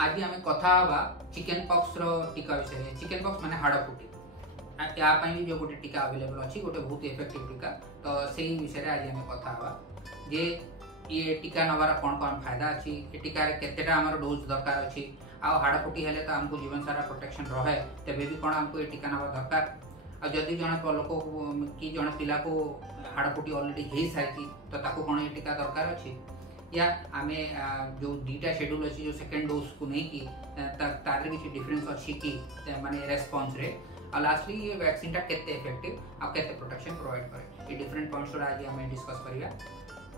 आज आम कथा चिकेन पॉक्स रो टीका विषय। चिकेन पॉक्स माने हाड़फुटी या भी जो गोटे टीका अवेलेबल अच्छी गोटे बहुत इफेक्टिव टीका। तो से विषय आज आम कथा जे ये टीका नवार कौन कौन फायदा अच्छी, ये टीका केतेटा आमर डोज दरकार अच्छी, आ हाड़फुटी हेले तो आमको जीवन सारा प्रोटेक्शन रहे, तेबे भी कौन आमको ये टीका नवा दरकार। जदि जड़े लोक कि जड़े पिला को हाड़फुटी ऑलरेडी हो सारी तो ताको कौन ये टीका दरकार अच्छी, या आमे जो दीटा शेड्यूल अच्छी जो सेकेंड डोज को नहीं कि तार किसी डिफरेंस अच्छी कि माने रेस्पॉन्स रे, और लास्टली ये वैक्सीन टा केते इफेक्टिव और केते प्रोटेक्शन प्रोवाइड करे, ये डिफरेंट पॉइंट्स आज आम डिस्कस करिया।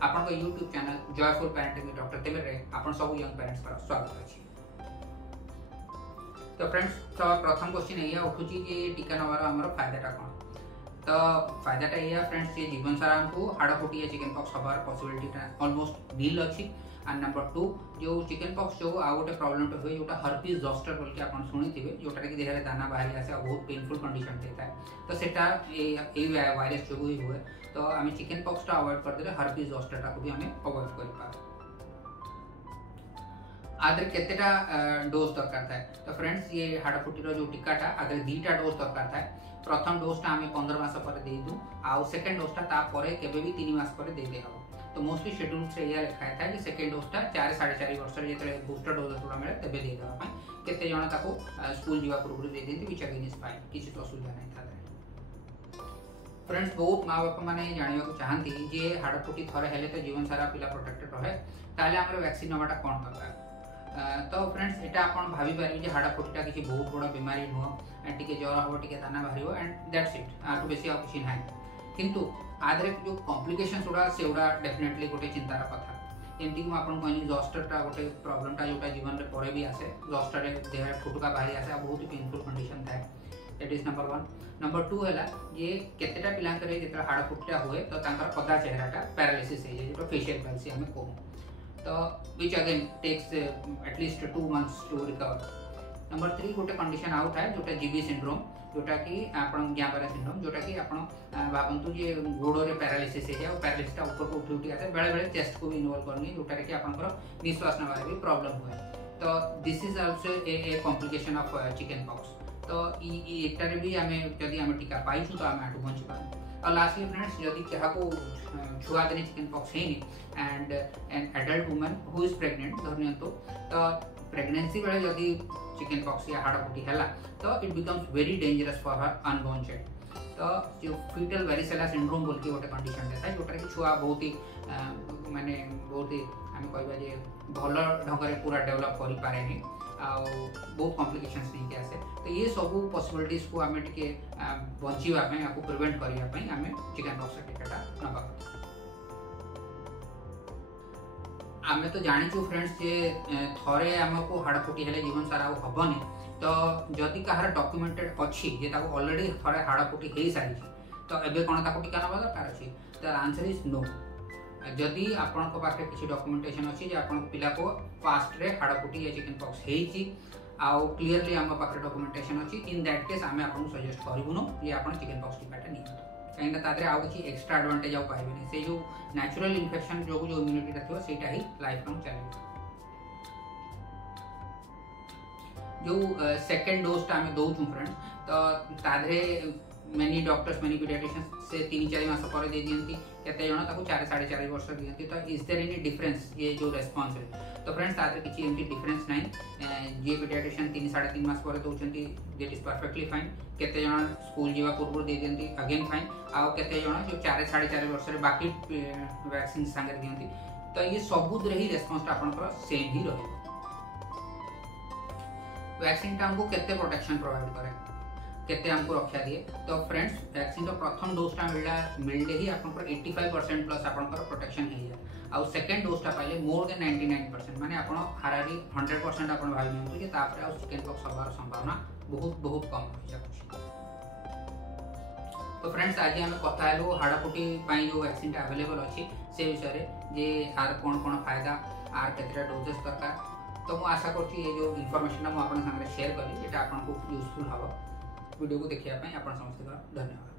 आपन को YouTube channel joyful parenting with doctor Temir रे आपन सब यंग पेरेंट्स का स्वागत अछि। तो फ्रेंड्स, तो प्रथम क्वेश्चन एया उठुची जे टीका नवार हमर फायदाटा कोन। तो फायदाटा एया फ्रेंड्स, ये जीवन सारा हमको हाड़फुटी या चिकन पॉक्स हबार पॉसिबिलिटीटा ऑलमोस्ट नील अछि। एंड नंबर 2 जो चिकन पॉक्स जो आ गोटे प्रॉब्लम तो हुए जोटा हर्पीज जोस्टर बोल के आपन सुनिथिबे, जोटा कि देह रे दाना बाहरी आसे बहुत पेनफुल कंडीशन देता है। तो सेटा ए वायरस जो ही हुए, तो आम चिकन पॉक्स टा अवॉइड कर देले हर्पीज जोस्टर को भी हमें अवॉइड कर पार। आदर केतेटा डोज दरकार था। तो फ्रेंड्स, ये हाड़फुटी जो टीकाटा आदर 2टा डोज दरकार था। प्रथम डोजटा आम 15 मास पर दे दूँ, आउ सेकेंड डोजटा तापर केबे भी 3 मास पर दे हम। तो मोस्टली शेड्यूल से यह लिखा था कि सेकेंड डोजटा 4-4.5 वर्ष जो बूस्टर डोज थोड़ा मिले तेज देदेपा केते जण ताको स्कूल जीवा पूर्व दे दिंती विच अगेंस्ट फाइन किसी तो असुविधा नहीं था। फ्रेंड्स, बहुत माँ बापा मैंने जानवा को चाहती जे हाड़फुटी थरे हेले तो जीवन सारा पिला प्रोटेक्टेड रहे, ताले आमर वैक्सीन नवाटा कौन दरकार। तो फ्रेंड्स, एटा आपण भाभी पारि जे हाड़फुटीटा किसी बहुत बड़ बीमारी नुह, टिके ज्वर हम टिके दाना बाहर एंड दैट्स इट, आठू बेसी आ किसी ना। किंतु आदरे जो कॉम्प्लिकेशंस गुड़ा से डेफिनेटली गोटे चिंतार कथा। एमती मुझे कहनी जोस्टरटा गोटे प्रॉब्लमटा जोटा जीवन में पर भी आसे, जोस्टर देह फुटका बाहरी आसे, बहुत ही पेनफुल कंडीशन थाए। That is number 1। नंबर 2 है ये केतेटा पिला जो हाड़फुटीटा हुए तो अधा चेहराटा पैरालिसिस हो जाए, जो फेशियल पैल्सी आम कहूँ, तो which again takes at least 2 months to recover. Number 3 गोटे कंडीशन आउट है जोटा जीबी सिंड्रोम, जोटा कि आपण ग्यापारा सिंड्रोम, जोटा कि आपण भावंतु जे गोड़े पैरालिसिस है, पैरालिसिसटा ऊपर को उठी आसे, बेले बेले चेस्ट को भी इन्वॉल्व करनी, जोटा कि आपनकर निश्वास नबारे भी प्रॉब्लम हुए। तो this is also a complication of chicken pox. तो एटारे भी आमे जदी आमे टीका पाइछु तो आमे आटू बंची पाए। और लास्टली फ्रेंड्स, जदी क्या को छुआ दिन चिकन पॉक्स हेनी and an adult woman who is pregnant धरनियंतु, तो प्रेगनेंसी बेले जदी चिकन पॉक्स या हाड़फुटी है तो it becomes very dangerous for her unborn child. तो जो फीटल वेरिसेला सिंड्रोम बोल के गोटे कंडीशन देता है, जोटा कि छुआ बहुत ही माने बहुत ही आम कह भल ढंग पूरा डेवलप कर पारे, बहुत कॉम्प्लिकेशंस नहीं आसे। तो ये सब पॉसिबिलिटीज को आम टे बचाई आपको प्रिवेंट करने आम चिकन पॉक्स टीकाटा नवा। आमे तो जानिचु फ्रेंड्स जे थरे आमको हाड़फुटी हेले जीवन सारा हबनी, तो जदि कहार डॉक्यूमेंटेड अच्छी जे ताको ऑलरेडी थरे हाड़फुटी हो सारी तो एबे कोन ताको टीका नवा दरकार अछि। तो आंसर इज नो। जदि आपन को पाखे किसी डॉक्यूमेंटेशन अच्छी जे आपन पिला को पास्ट रे हाड़फुटी या चिकन पॉक्स हेची आउ क्लियरली आम पाखे डॉक्यूमेंटेशन अच्छी, इन दैट केस आमे आपन सजेस्ट करिवुनो जे आपन चिकन पॉक्स टीकाटा नियंतु, कहीं तादरे आउ किसी एक्स्ट्रा एडवांटेज आउ पाइबेनी। से जो नेचुरल इन्फेक्शन जो इम्यूनिटी थी सेटा ही लाइफ लॉन्ग चलेगा। जो सेकेंड डोजटा आम दौचु फ्रेंड्स, तो तादरे मेनी डॉक्टर्स मेनी पीडियाट्रिशियंस से 3-4 मास पर दे दियंती, केते जण ताको 4-4.5 वर्ष दियंती। तो इज देयर एनी डिफरेंस ये जो रेस्पॉन्स है। तो फ्रेंड्स, तादरे किसी एमती डिफरेंस नहीं। जे पीडियाट्रिशियन 3-3.5 मास पर दौचंती दैट इज परफेक्टली फाइन। केते जण स्कूल जीवा पूर्व दे दियंती, अगेन फाइन। आउ केते जण जो 4-4.5 वर्ष रे बाकी वैक्सीन संगे दियंती, तो ये सबुद रे ही रेस्पॉन्स आपनकर सेम ही रहे। वैक्सीन टा हमको केते प्रोटेक्शन प्रोवाइड करे, केते हमको रक्षा दिए। तो फ्रेंड्स, वैक्सीन तो प्रथम डोजटा मिलले ही आपनकर 85% प्लस आपनकर प्रोटेक्शन हो जाए। आउ सेकेंड डोजटा पाइले मोर देन 99%, माने आपण हारारी 100% आपण भाई नियंतु जे तापर आउ चिकन पॉक्स हबार संभावना बहुत बहुत कम हो जाए। तो फ्रेंड्स, आज आम कथा हेलु हाड़फुटी जो वैक्सीन अवेलेबल अच्छी से विषय जे आर कौन कौन फायदा, आर केतेटा डोजेस दरकार। तो मुझे आशा करुँची ये जो इनफॉरमेशन मुझे शेयर कली ये आपको यूजफुल हम। वीडियो को देखिए आप समस्त धन्यवाद।